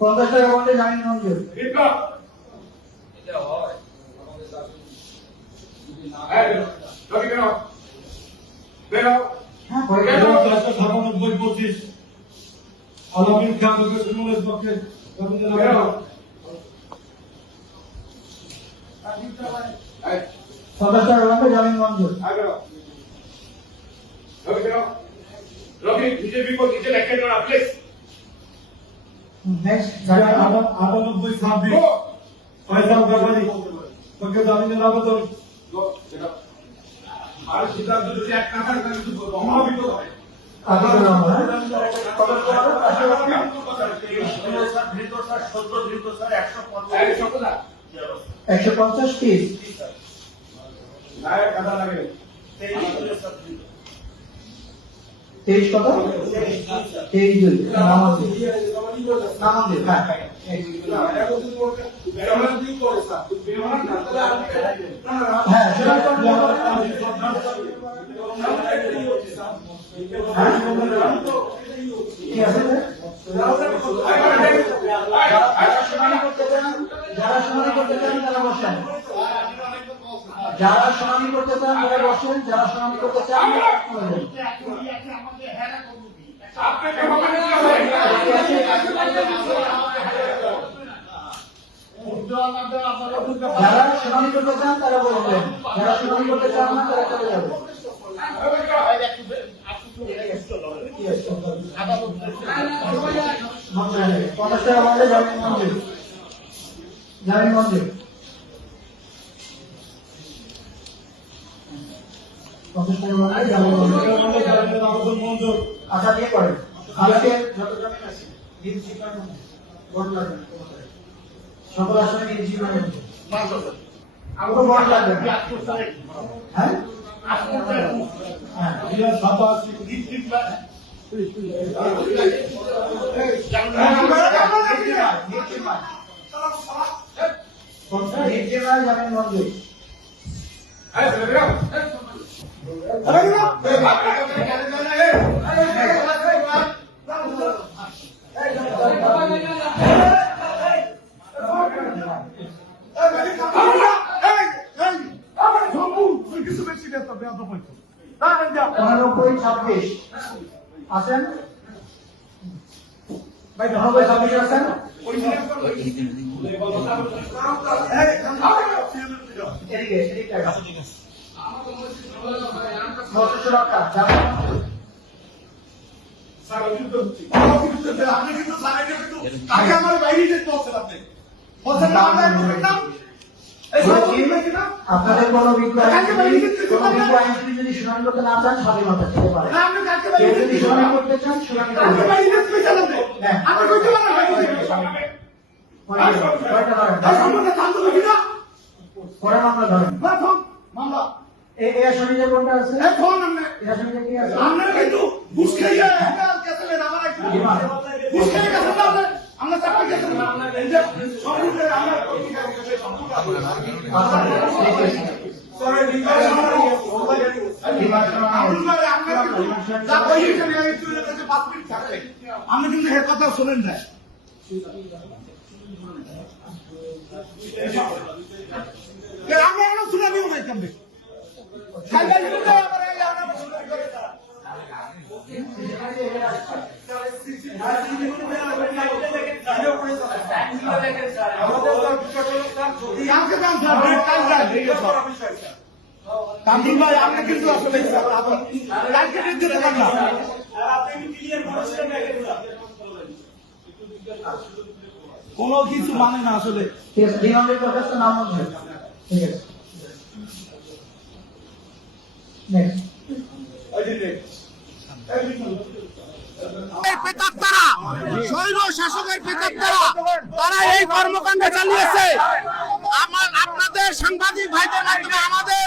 পঞ্চাশ টাকা বন্ধে জামিন মঞ্জুর। আলামিন খান তৃণমূলের পক্ষে পঞ্চাশ টাকা বন্ধে জামিন মঞ্জুর। নেক্সট 98 ফয়সাল গাজী পক্ষে জামিনের আবেদন আর সিদ্ধান্ত যদি এক না থাকে তাহলে কিন্তু প্রভাবিত হয়। একশো পঞ্চাশ পিস তেইশ কত 23 নামাজ যারা শুনানি করতে চান তারা বসেন, যারা শুনানি করতে চান তারা বসেন, যারা শুনানি করতে চান যারা শুনানি করতে চান তারা বলবেন, যারা শুনানি করতে চান না তারা চলে যাবে। পঞ্চাশ টাকা বন্ধে জামিন মঞ্জুর। জামিন মঞ্জুর। পঞ্চাশ টাকা বন্ধে জামিন মঞ্জুর। আশা দিয়ে করেন আজকে যত জামিন আছে সকল আসনে আমাকে ভোট লাগবে। হ্যাঁ জামিন মঞ্জুর। পনেরোই 26 আছেন ভাই, 26 আছেন আপনাদের কোনো আইনজীবী যদি শুনানি করতে না চান স্বাধীনতা দিতে পারে, কেউ যদি শুনানি করতে চান শুনানি পরে মামলা ধরেন। এই আসামিতে কোনটা আছে? এই আসামিতে কি আছে? আমি কিন্তু এর কথা শোনেন না, আমি এখন শুনে দিব না কেমন কামরুল ভাই, আপনি কিন্তু আসলে কোন কিছু মানে না আসলে। নাম ঠিক আছে। স্বৈর শাসকের প্রেতাত্মারা তারা এই কর্মকাণ্ড চালিয়েছে। আপনাদের সাংবাদিক ভাইদের মাধ্যমে আমাদের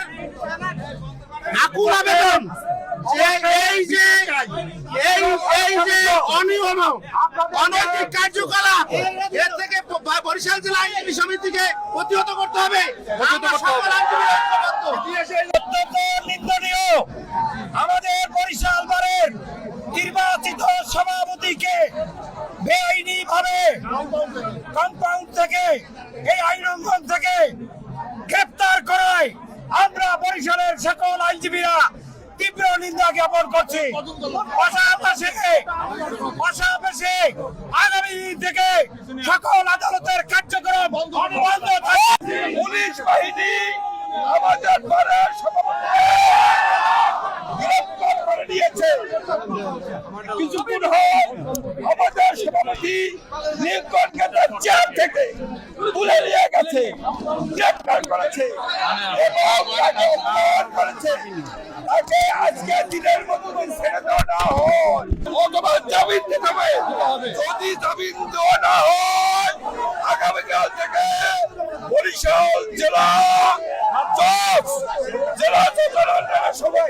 আকুল আবেদন যে অনিয়ম অনৈতিক কার্যকলাপ এর থেকে বরিশাল জেলা আইনজীবী সমিতিকে প্রতিহত করতে হবে। আমরা সকল আইনজীবী ঐক্যবদ্ধ। অত্যন্ত নিন্দনীয় আমাদের বরিশাল বারের নির্বাচিত সভাপতিকে বেআইনি ভাবে কম্পাউন্ড থেকে এই আইন অঙ্গন থেকে গ্রেপ্তার করায় আমরা বরিশালের সকল আইনজীবীরা তীব্র নিন্দা জ্ঞাপন করছি। পাশাপাশি আগামী দিন থেকে সকল আদালতের কার্যক্রম বন্ধ থাকবে। পুলিশ বাহিনী আমাদের বারের সভাপতিকে গ্রেপ্তার করে নিয়েছে। কিছুক্ষণ হয় আমাদের সভাপতি নীলকণ্ঠ গেটের চেয়ার থেকে তুলে নিয়ে গেছে, গ্রেপ্তার করেছে এবং তাকে অপমান করেছে। তাকে আজকে দিনের মতো ছেড়ে দেওয়া না হয় অথবা জামিন দিতে হবে। যদি জামিন দেওয়া না হয় আগামীকাল থেকে বরিশাল জেলা জজ জেলা সবাই